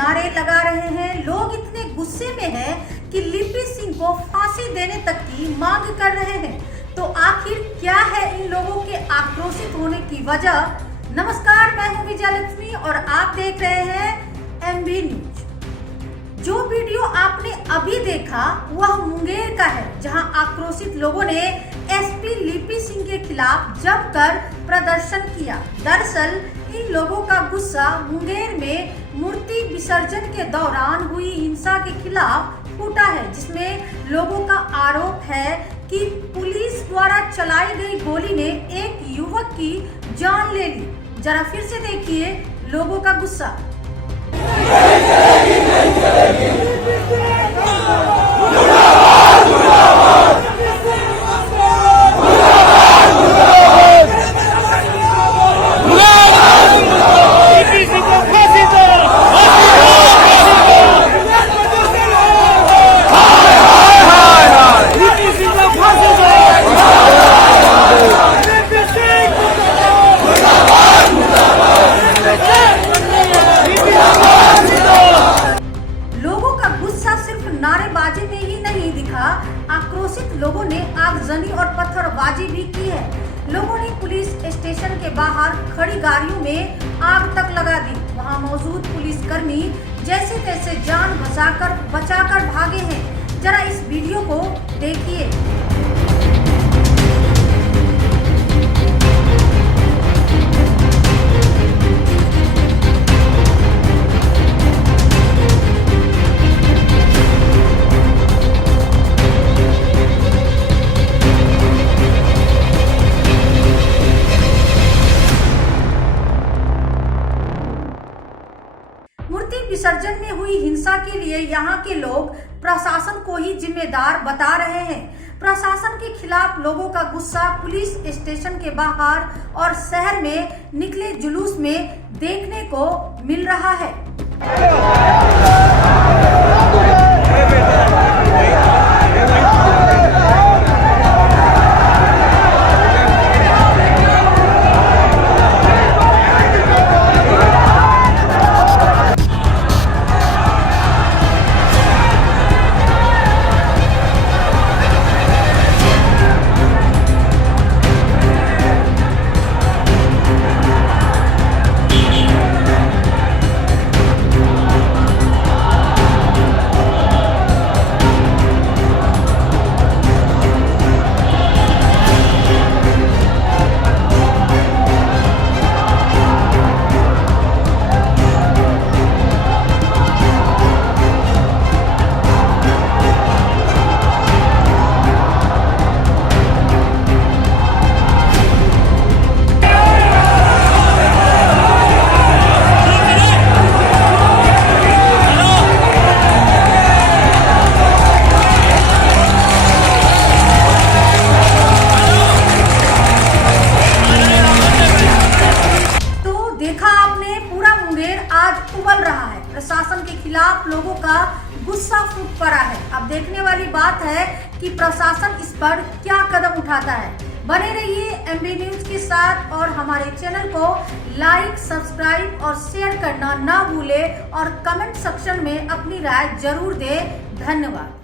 नारे लगा रहे हैं। लोग इतने गुस्से में हैं कि लिपि सिंह को फांसी देने तक की मांग कर रहे हैं। तो आखिर क्या है इन लोगों के आक्रोशित होने की वजह? नमस्कार, मैं हूं विजयलक्ष्मी और आप देख रहे हैं MB न्यूज। जो वीडियो आपने अभी देखा वह मुंगेर का है, जहां आक्रोशित लोगों ने SP लिपि सिंह के खिलाफ जमकर प्रदर्शन किया। दरअसल इन लोगों का गुस्सा मुंगेर में मूर्ति विसर्जन के दौरान हुई हिंसा के खिलाफ फूटा है, जिसमें लोगों का आरोप है कि पुलिस द्वारा चलाई गई गोली ने एक युवक की जान ले ली। जरा फिर से देखिए लोगों का गुस्सा। नारेबाजी में ही नहीं दिखा, आक्रोशित लोगों ने आगजनी और पत्थरबाजी भी की है। लोगों ने पुलिस स्टेशन के बाहर खड़ी गाड़ियों में आग तक लगा दी। वहां मौजूद पुलिसकर्मी जैसे तैसे जान बचाकर भागे हैं। जरा इस वीडियो को देखिए। मूर्ति विसर्जन में हुई हिंसा के लिए यहाँ के लोग प्रशासन को ही जिम्मेदार बता रहे हैं। प्रशासन के खिलाफ लोगों का गुस्सा पुलिस स्टेशन के बाहर और शहर में निकले जुलूस में देखने को मिल रहा है। उबल रहा है। प्रशासन के खिलाफ लोगों का गुस्सा फूट पड़ा है। अब देखने वाली बात है कि प्रशासन इस पर क्या कदम उठाता है। बने रहिए MB न्यूज के साथ और हमारे चैनल को लाइक, सब्सक्राइब और शेयर करना ना भूले और कमेंट सेक्शन में अपनी राय जरूर दें। धन्यवाद।